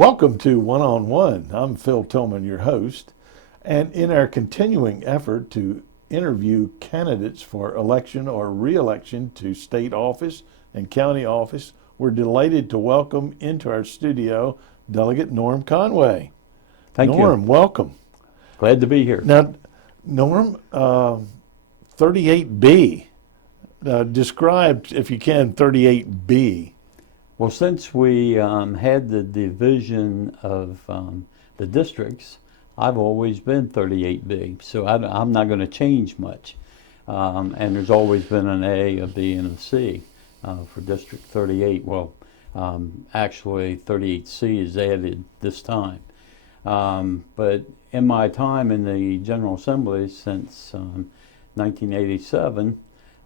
Welcome to One on One. I'm Phil Tillman, your host. And in our continuing effort to interview candidates for election or re-election to state office and county office, we're delighted to welcome into our studio Delegate Norm Conway. Thank you. Norm, welcome. Glad to be here. Now, Norm, 38B. Describe, if you can, 38B. Well, since we had the division of the districts, I've always been 38B, so I'm not going to change much. And there's always been an A, a B, and a C for District 38. Well, actually 38C is added this time. But in my time in the General Assembly since 1987,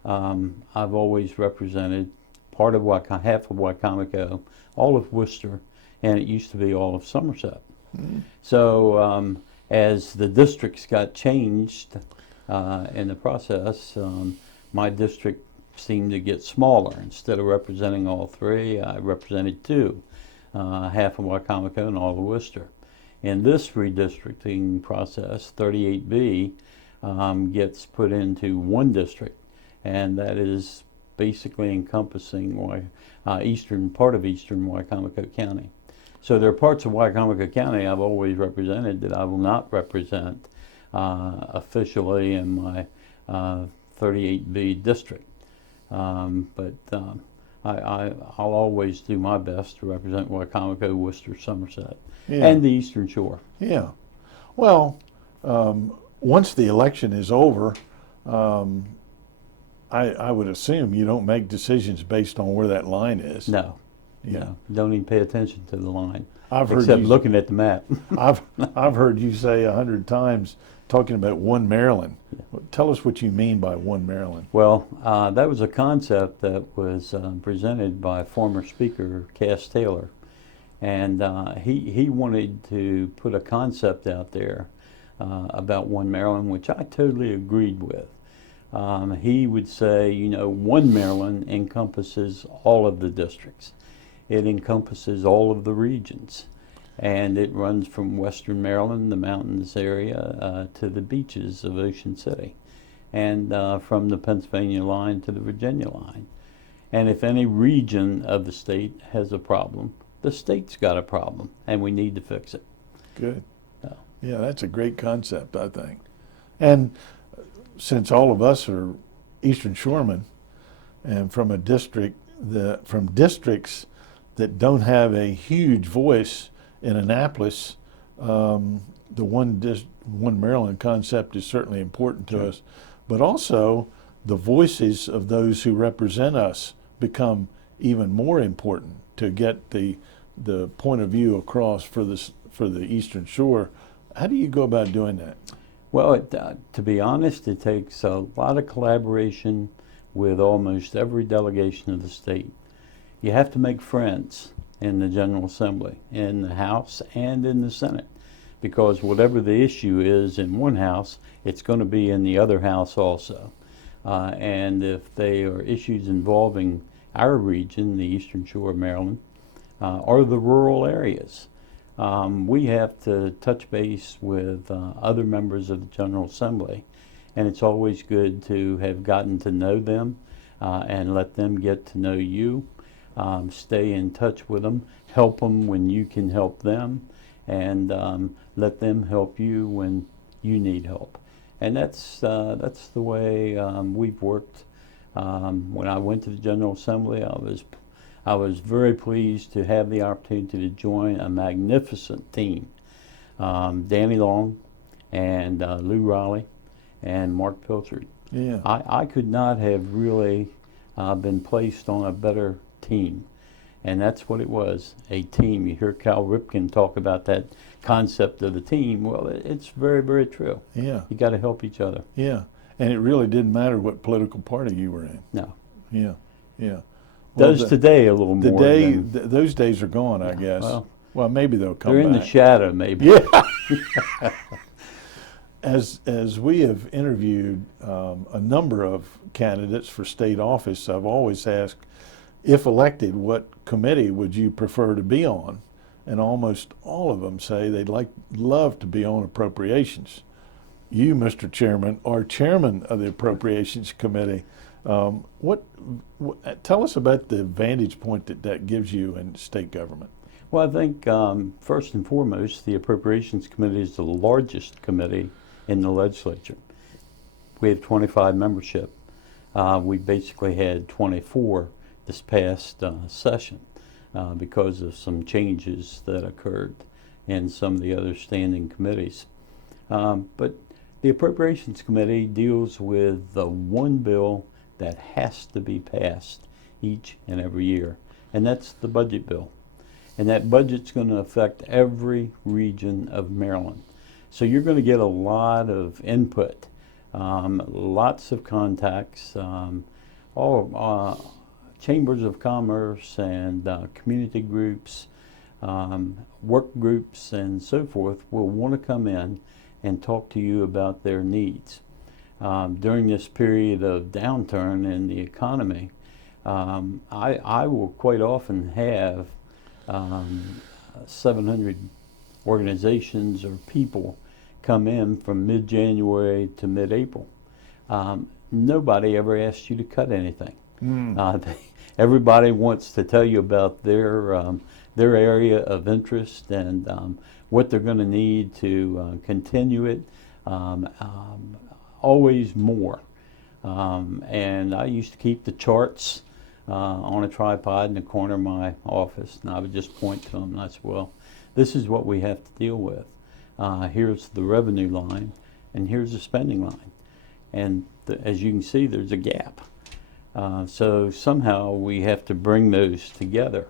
I've always represented part of half of Wicomico, all of Worcester, and it used to be all of Somerset. Mm-hmm. So as the districts got changed in the process, my district seemed to get smaller. Instead of representing all three, I represented two, half of Wicomico and all of Worcester. In this redistricting process, 38B gets put into one district, and that is basically encompassing part of eastern Wicomico County. So there are parts of Wicomico County I've always represented that I will not represent officially in my 38B district. But I'll always do my best to represent Wicomico, Worcester, Somerset, and the Eastern Shore. Yeah. Well, once the election is over, I would assume you don't make decisions based on where that line is. No. Yeah. No, don't even pay attention to the line. Except looking at the map. I've heard you say 100 times talking about one Maryland. Yeah. Tell us what you mean by one Maryland. Well, that was a concept that was presented by former Speaker Cass Taylor, and he wanted to put a concept out there about one Maryland, which I totally agreed with. He would say, one Maryland encompasses all of the districts. It encompasses all of the regions. And it runs from western Maryland, the mountains area, to the beaches of Ocean City. And from the Pennsylvania line to the Virginia line. And if any region of the state has a problem, the state's got a problem, and we need to fix it. Good. Yeah, that's a great concept, I think. And since all of us are Eastern Shoremen, and from districts that don't have a huge voice in Annapolis, the one Maryland concept is certainly important to us, but also the voices of those who represent us become even more important to get the point of view across for the Eastern Shore. How do you go about doing that? Well, to be honest, it takes a lot of collaboration with almost every delegation of the state. You have to make friends in the General Assembly, in the House and in the Senate, because whatever the issue is in one house, it's going to be in the other house also. And if they are issues involving our region, the Eastern Shore of Maryland, or the rural areas, we have to touch base with other members of the General Assembly, and it's always good to have gotten to know them and let them get to know you. Stay in touch with them, help them when you can help them, and let them help you when you need help. And that's the way we've worked. When I went to the General Assembly, I was very pleased to have the opportunity to join a magnificent team. Danny Long and Lou Raleigh and Mark Pilchard. Yeah. I could not have really been placed on a better team. And that's what it was, a team. You hear Cal Ripken talk about that concept of the team. Well, it's very, very true. Yeah. You got to help each other. Yeah. And it really didn't matter what political party you were in. No. Yeah. Yeah. Does today a little more. Those days are gone, I guess. Well, maybe they'll come back. They're in the shadow, maybe. Yeah. As we have interviewed a number of candidates for state office, I've always asked, if elected, what committee would you prefer to be on? and almost all of them say they'd love to be on appropriations. You, Mr. Chairman, are chairman of the Appropriations Committee. What tell us about the vantage point that gives you in state government? Well, I think first and foremost, the Appropriations Committee is the largest committee in the legislature. We have 25 membership. We basically had 24 this past session because of some changes that occurred in some of the other standing committees. But the Appropriations Committee deals with the one bill that has to be passed each and every year, and that's the budget bill. And that budget's going to affect every region of Maryland. So you're going to get a lot of input, lots of contacts, all chambers of commerce and community groups, work groups and so forth will want to come in and talk to you about their needs. During this period of downturn in the economy, I will quite often have 700 organizations or people come in from mid-January to mid-April. Nobody ever asks you to cut anything. Everybody wants to tell you about their area of interest and what they're going to need to continue it. Always more. And I used to keep the charts on a tripod in the corner of my office, and I would just point to them and I said, well, this is what we have to deal with. Here's the revenue line and here's the spending line. And as you can see, there's a gap. So somehow we have to bring those together,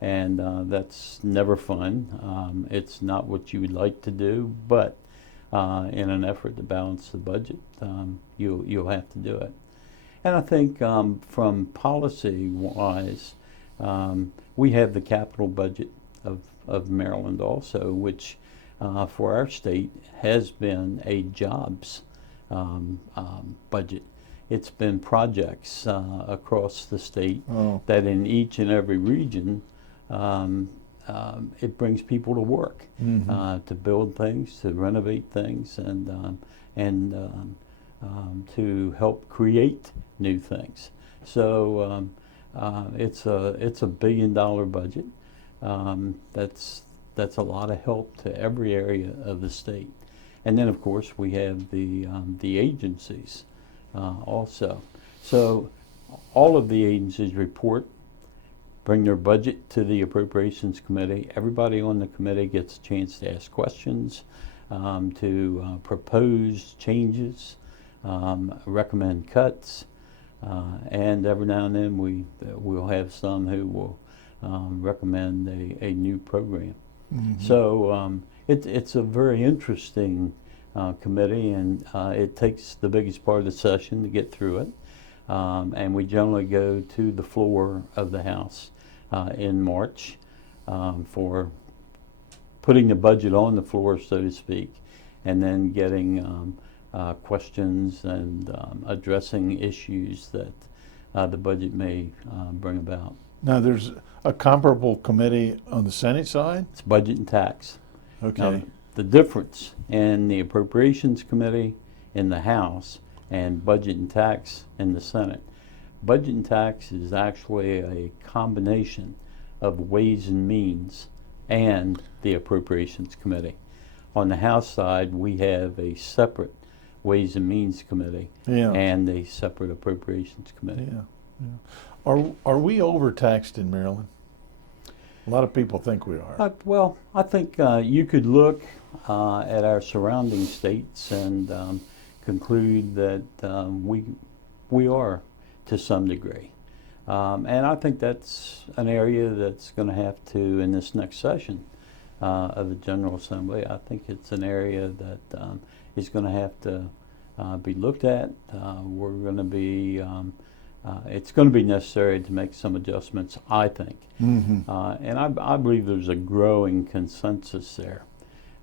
and that's never fun. It's not what you would like to do, but in an effort to balance the budget, you'll have to do it. And I think from policy-wise, we have the capital budget of Maryland also, which for our state has been a jobs budget. It's been projects across the state that in each and every region it brings people to work, to build things, to renovate things, and to help create new things. So it's a $1 billion budget. That's a lot of help to every area of the state. And then of course we have the agencies also. So all of the agencies report, bring their budget to the Appropriations Committee. Everybody on the committee gets a chance to ask questions, to propose changes, recommend cuts, and every now and then we'll have some who will recommend a new program. So it's a very interesting committee, and it takes the biggest part of the session to get through it. And we generally go to the floor of the House in March for putting the budget on the floor, so to speak, and then getting questions and addressing issues that the budget may bring about. Now, there's a comparable committee on the Senate side? It's budget and tax. Okay. Now, the difference in the Appropriations Committee in the House and budget and tax in the Senate. Budget and tax is actually a combination of Ways and Means and the Appropriations Committee. On the House side, we have a separate Ways and Means Committee and a separate Appropriations Committee. Are we overtaxed in Maryland? A lot of people think we are. Well, I think you could look at our surrounding states and conclude that we are to some degree. And I think that's an area that's going to have to, in this next session of the General Assembly, I think it's an area that is going to have to be looked at. We're going to be, it's going to be necessary to make some adjustments, I think. And I believe there's a growing consensus there.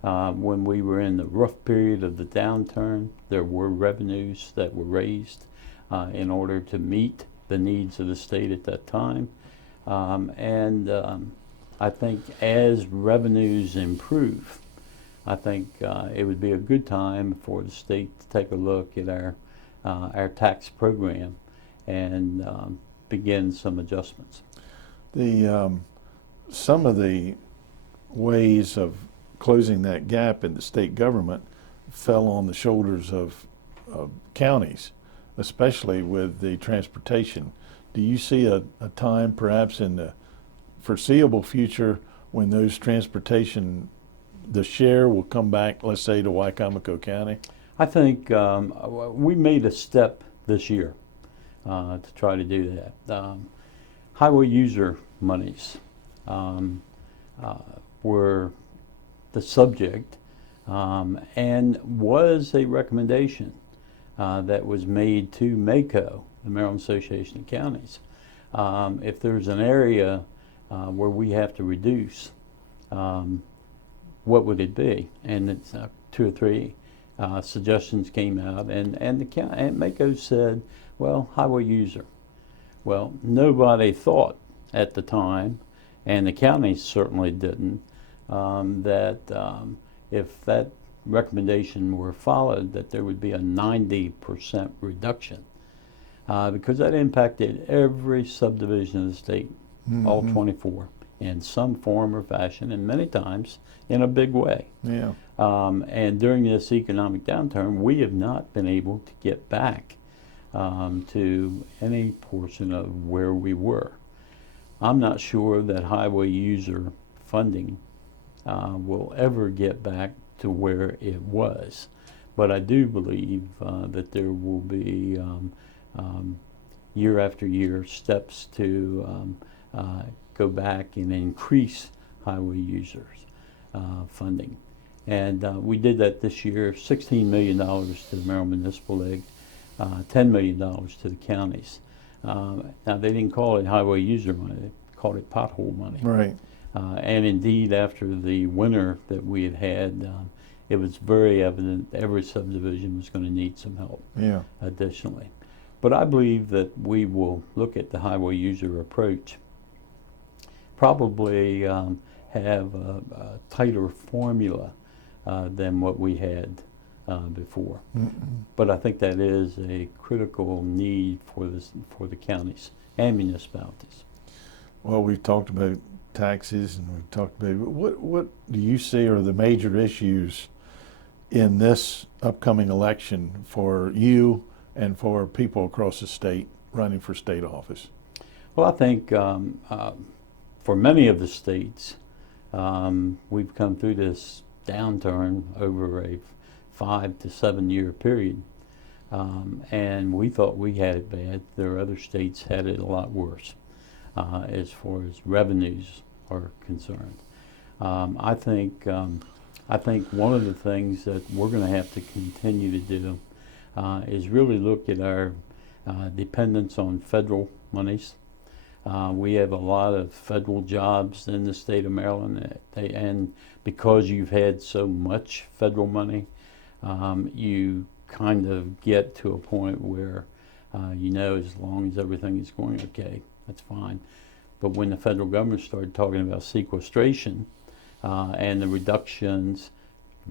When we were in the rough period of the downturn, there were revenues that were raised in order to meet the needs of the state at that time. And I think as revenues improve, I think it would be a good time for the state to take a look at our tax program and begin some adjustments. The some of the ways of closing that gap in the state government fell on the shoulders of counties, especially with the transportation. Do you see a time perhaps in the foreseeable future when those transportation, the share will come back, let's say, to Wycomico County? I think we made a step this year to try to do that. Highway user monies were the subject and was a recommendation that was made to MACO, the Maryland Association of Counties. If there's an area where we have to reduce, what would it be? And it's 2 or 3 suggestions came out, and the county, and MACO said, well, highway user. Well, nobody thought at the time, and the counties certainly didn't, that if that recommendation were followed, that there would be a 90% reduction, because that impacted every subdivision of the state, all 24, in some form or fashion, and many times in a big way. Yeah. And during this economic downturn, we have not been able to get back to any portion of where we were. I'm not sure that highway user funding will ever get back to where it was, but I do believe that there will be year after year steps to go back and increase highway users funding. And we did that this year, $16 million to the Maryland Municipal League, $10 million to the counties. Now, they didn't call it highway user money, they called it pothole money. Right. And indeed, after the winter that we had, it was very evident every subdivision was going to need some help additionally. But I believe that we will look at the highway user approach, probably have a tighter formula than what we had before. But I think that is a critical need for the counties and municipalities. Well, we've talked about taxes, and we've talked about what do you see are the major issues in this upcoming election for you and for people across the state running for state office? Well, I think for many of the states, we've come through this downturn over a 5 to 7 year period, and we thought we had it bad. There are other states had it a lot worse as far as revenues are concerned. I think one of the things that we're going to have to continue to do is really look at our dependence on federal monies. We have a lot of federal jobs in the state of Maryland, and because you've had so much federal money, you kind of get to a point where as long as everything is going okay, that's fine. But when the federal government started talking about sequestration and the reductions,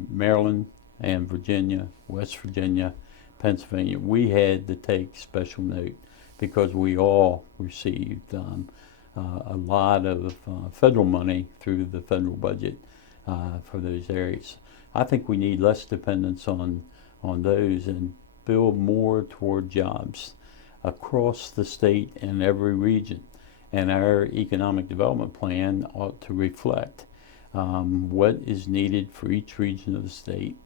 Maryland and Virginia, West Virginia, Pennsylvania, we had to take special note because we all received a lot of federal money through the federal budget for those areas. I think we need less dependence on those and build more toward jobs across the state and every region. And our economic development plan ought to reflect what is needed for each region of the state,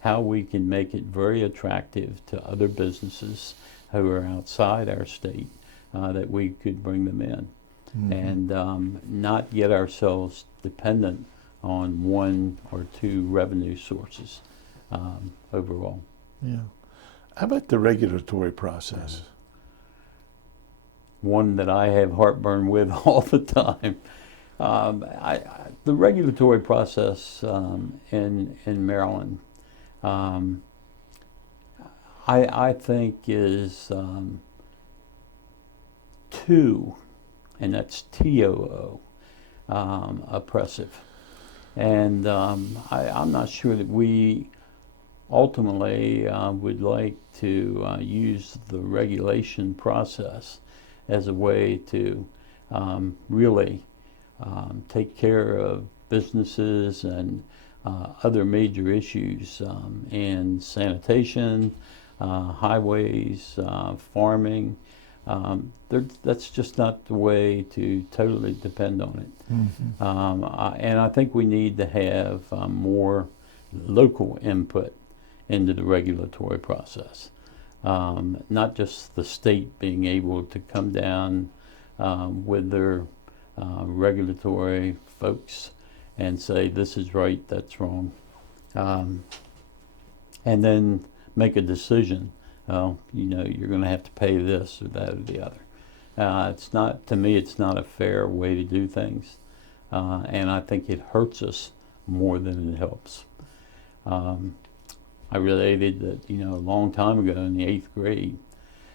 how we can make it very attractive to other businesses who are outside our state, that we could bring them in, and not get ourselves dependent on 1 or 2 revenue sources overall. Yeah. How about the regulatory process? One that I have heartburn with all the time. The regulatory process in Maryland, I think is too, and that's TOO, oppressive. And I'm not sure that we ultimately would like to use the regulation process as a way to really take care of businesses and other major issues in sanitation, highways, farming. That's just not the way to totally depend on it. And I think we need to have more local input into the regulatory process. Not just the state being able to come down with their regulatory folks and say this is right, that's wrong, and then make a decision. You're going to have to pay this or that or the other. It's not, to me, it's not a fair way to do things, and I think it hurts us more than it helps. I related that, a long time ago in the 8th grade,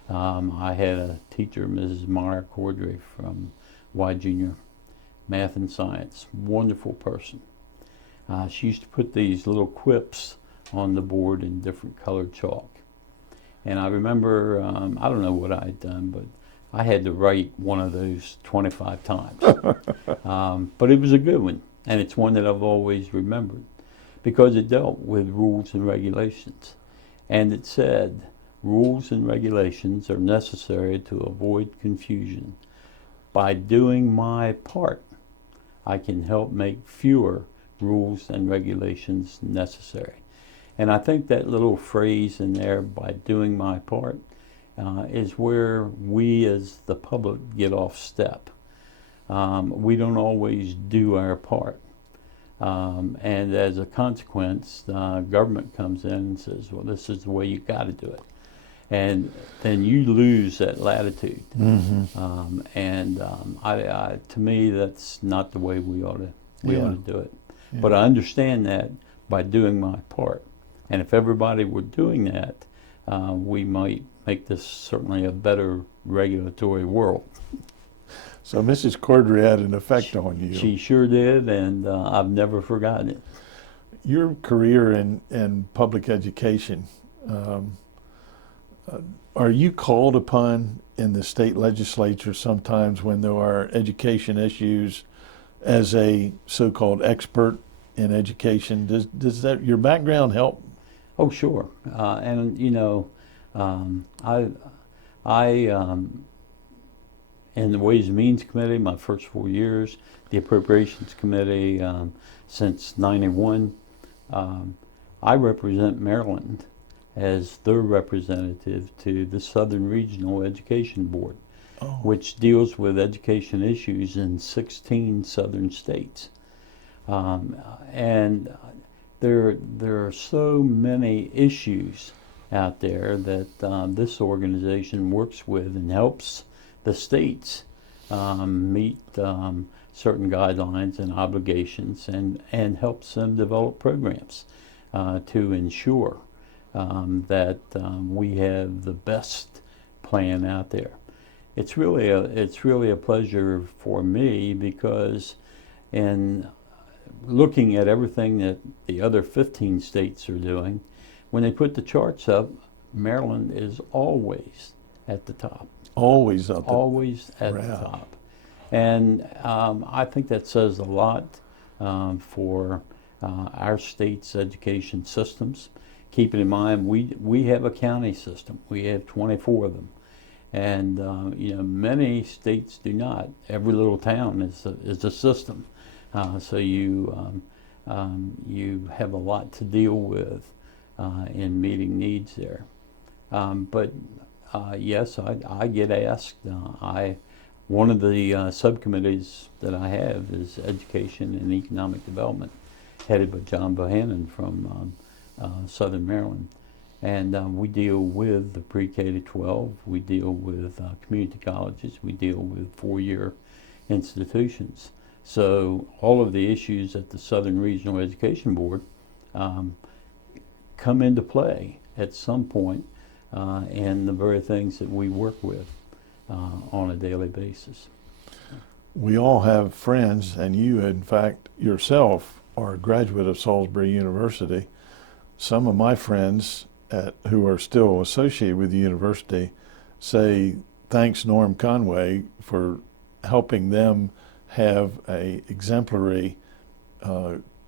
I had a teacher, Mrs. Meyer Cordray from Y Junior Math and Science, wonderful person. She used to put these little quips on the board in different colored chalk. And I remember, I don't know what I had done, but I had to write one of those 25 times. But it was a good one, and it's one that I've always remembered because it dealt with rules and regulations. And it said, rules and regulations are necessary to avoid confusion. By doing my part, I can help make fewer rules and regulations necessary. And I think that little phrase in there, by doing my part, is where we as the public get off step. We don't always do our part. And as a consequence, government comes in and says, well, this is the way you got to do it. And then you lose that latitude. To me, that's not the way we ought to do it. Yeah. But I understand that by doing my part. And if everybody were doing that, we might make this certainly a better regulatory world. So Mrs. Cordray had an effect on you. She sure did, and I've never forgotten it. Your career in public education, are you called upon in the state legislature sometimes when there are education issues as a so-called expert in education? Does that your background help? Oh, sure. In the Ways and Means Committee, my first 4 years, the Appropriations Committee since '91, I represent Maryland as their representative to the Southern Regional Education Board, which deals with education issues in 16 southern states. And there are so many issues out there that this organization works with and helps the states meet certain guidelines and obligations and helps them develop programs to ensure that we have the best plan out there. It's really a pleasure for me because in looking at everything that the other 15 states are doing, when they put the charts up, Maryland is always at the top. Always up. Always at the top. And I think that says a lot for our state's education systems. Keeping in mind, we have a county system. We have 24 of them. And many states do not. Every little town is a system. So you have a lot to deal with in meeting needs there. But yes, I get asked. One of the subcommittees that I have is Education and Economic Development, headed by John Bohannon from Southern Maryland. And we deal with the pre-K to 12, we deal with community colleges, we deal with 4-year institutions. So all of the issues at the Southern Regional Education Board come into play at some point in the very things that we work with on a daily basis. we all have friends, and you, in fact, yourself are a graduate of Salisbury University. Some of my friends who are still associated with the university say thanks Norm Conway for helping them have a exemplary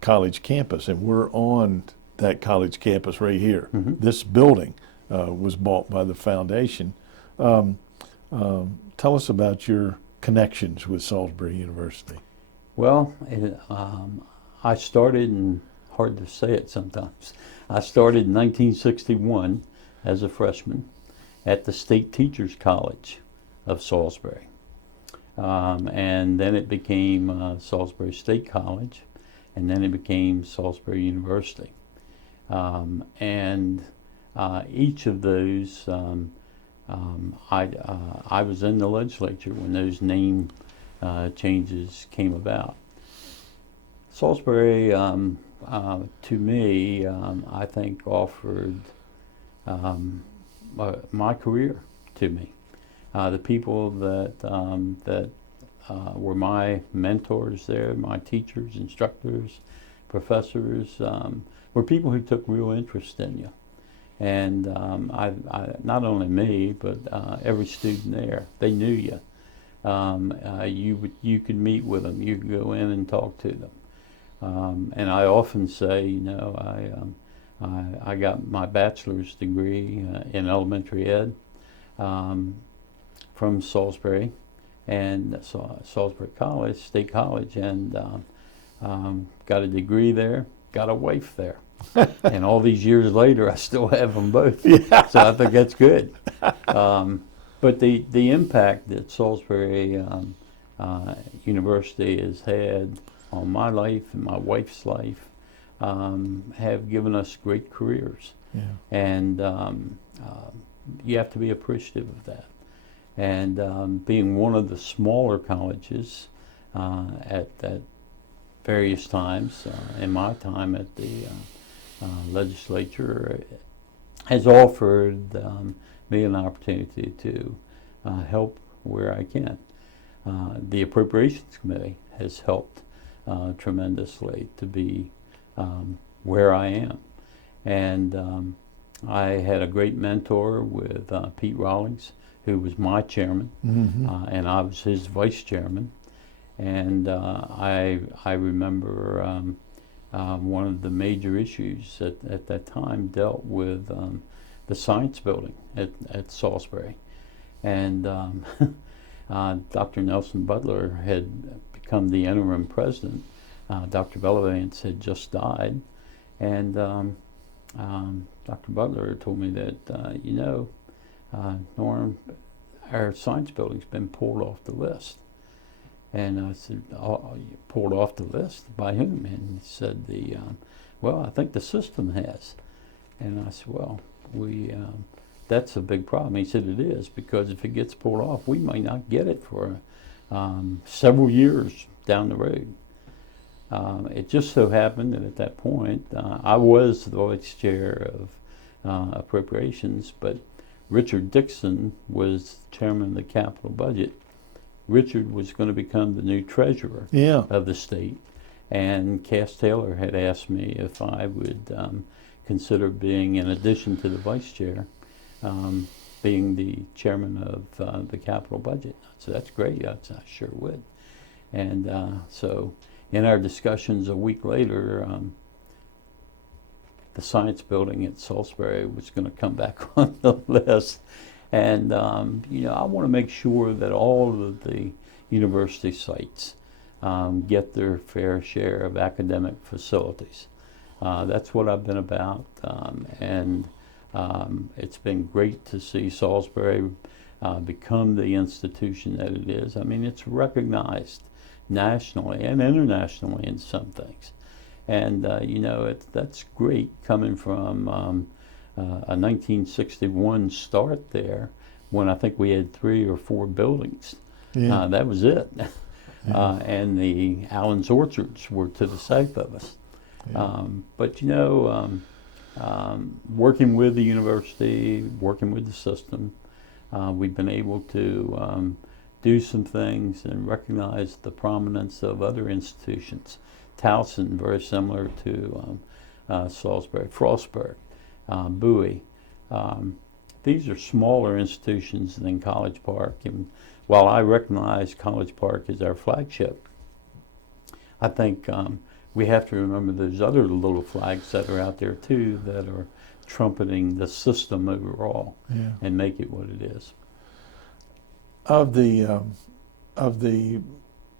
college campus, and we're on that college campus right here. Mm-hmm. This building was bought by the foundation. Tell us about your connections with Salisbury University. Well, I started, and hard to say it sometimes, I started in 1961 as a freshman at the State Teachers College of Salisbury. And then it became Salisbury State College, and then it became Salisbury University. And each of those, I was in the legislature when those name changes came about. Salisbury, to me, I think offered my career to me. The people that were my mentors there, my teachers, instructors, professors, were people who took real interest in you. And I not only me, but every student there, they knew you. You could meet with them, you could go in and talk to them. And I often say, you know, I got my bachelor's degree in elementary ed from Salisbury, and Salisbury College, State College, and got a degree there, got a wife there. And all these years later, I still have them both. Yeah. So I think that's good. But the impact that Salisbury University has had on my life and my wife's life have given us great careers. Yeah. And you have to be appreciative of that. And being one of the smaller colleges at various times, in my time at the legislature, has offered me an opportunity to help where I can. The Appropriations Committee has helped tremendously to be where I am. And I had a great mentor with Pete Rawlings, who was my chairman, and I was his vice chairman. And I remember one of the major issues at that time dealt with the science building at Salisbury. And Dr. Nelson Butler had become the interim president. Dr. Bellavance had just died. And Dr. Butler told me that, you know, Norm, our science building's been pulled off the list. And I said, oh, you pulled off the list? By whom? And he said, well, I think the system has. And I said, well, that's a big problem. He said, it is, because if it gets pulled off, we might not get it for several years down the road. It just so happened that at that point, I was the vice chair of appropriations, but Richard Dixon was chairman of the capital budget. Richard was going to become the new treasurer of the state, and Cass Taylor had asked me if I would consider being, in addition to the vice chair, being the chairman of the capital budget. So that's great. I sure would. And so in our discussions a week later, the science building at Salisbury was going to come back on the list. And, you know, I want to make sure that all of the university sites get their fair share of academic facilities. That's what I've been about. And it's been great to see Salisbury become the institution that it is. I mean, it's recognized nationally and internationally in some things. And, you know, that's great coming from a 1961 start there, when I think we had 3 or 4 buildings. Yeah. That was it. Yeah. And the Allen's Orchards were to the south of us. Yeah. But, you know, working with the university, working with the system, we've been able to do some things and recognize the prominence of other institutions. Towson, very similar to Salisbury, Frostburg, Bowie. These are smaller institutions than College Park, and while I recognize College Park as our flagship, I think we have to remember there's other little flags that are out there too that are trumpeting the system overall and make it what it is. Of the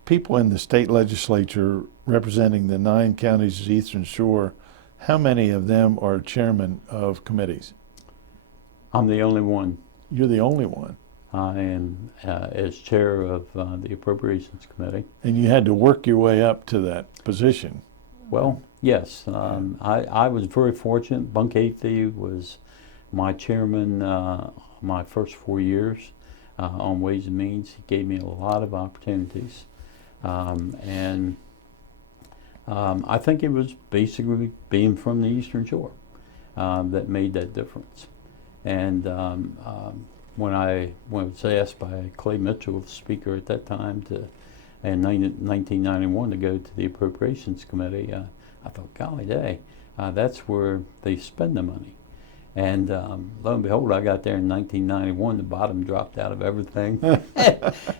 people in the state legislature representing the 9 counties of the Eastern Shore, how many of them are chairman of committees? I'm the only one. You're the only one. I am as chair of the Appropriations Committee. And you had to work your way up to that position. Well, yes. I was very fortunate. Bunk Athey was my chairman my first 4 years on Ways and Means. He gave me a lot of opportunities. And I think it was basically being from the Eastern Shore that made that difference. And when I was asked by Clay Mitchell, the speaker at that time, in 1991 to go to the Appropriations Committee, I thought, golly day, that's where they spend the money. And lo and behold, I got there in 1991, the bottom dropped out of everything.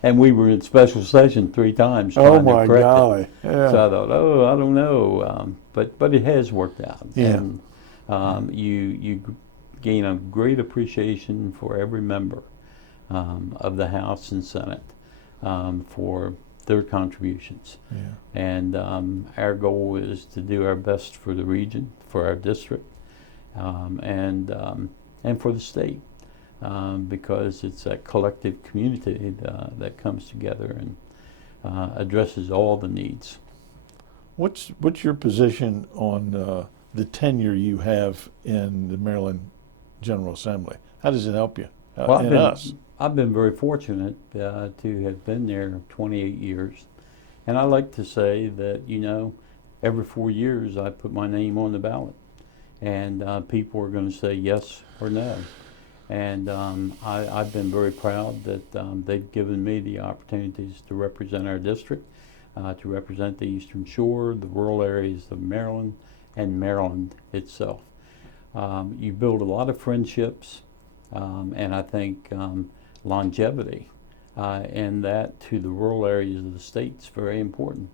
And we were in special session 3 times trying to correct golly. it. Yeah. So I thought, I don't know. But it has worked out. Yeah. And you gain a great appreciation for every member of the House and Senate for their contributions. Yeah. And our goal is to do our best for the region, for our district, and for the state, because it's that collective community that comes together and addresses all the needs. What's your position on the tenure you have in the Maryland General Assembly? How does it help you and us? I've been very fortunate to have been there 28 years. And I like to say that, every 4 years I put my name on the ballot. And people are going to say yes or no. And I've been very proud that they've given me the opportunities to represent our district, to represent the Eastern Shore, the rural areas of Maryland, and Maryland itself. You build a lot of friendships, and I think longevity, and that to the rural areas of the state is very important.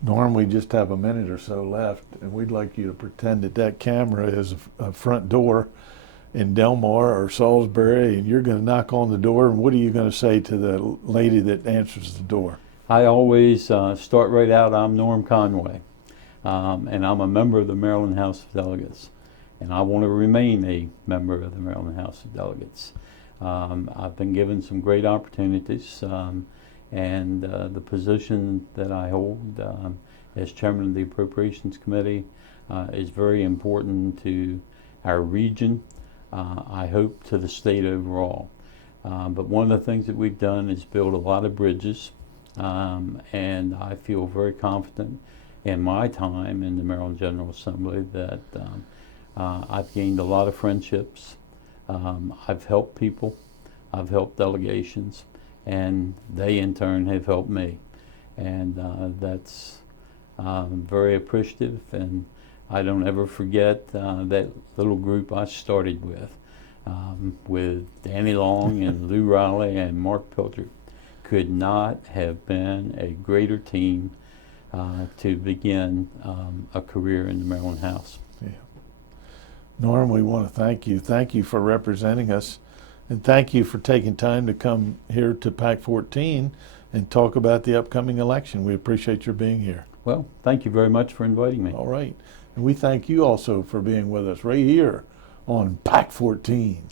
Norm, we just have a minute or so left, and we'd like you to pretend that camera is a front door in Delmar or Salisbury, and you're going to knock on the door, and what are you going to say to the lady that answers the door? I always start right out, I'm Norm Conway, and I'm a member of the Maryland House of Delegates, and I want to remain a member of the Maryland House of Delegates. I've been given some great opportunities, and the position that I hold as chairman of the Appropriations Committee is very important to our region, I hope to the state overall. But one of the things that we've done is build a lot of bridges, and I feel very confident in my time in the Maryland General Assembly that I've gained a lot of friendships. I've helped people, I've helped delegations, and they in turn have helped me. And that's very appreciative, and I don't ever forget that little group I started with Danny Long and Lou Riley and Mark Pilcher. Could not have been a greater team to begin a career in the Maryland House. Yeah. Norm, we want to thank you. Thank you for representing us, and thank you for taking time to come here to PAC 14 and talk about the upcoming election. We appreciate your being here. Well, thank you very much for inviting me. All right. And we thank you also for being with us right here on PAC 14.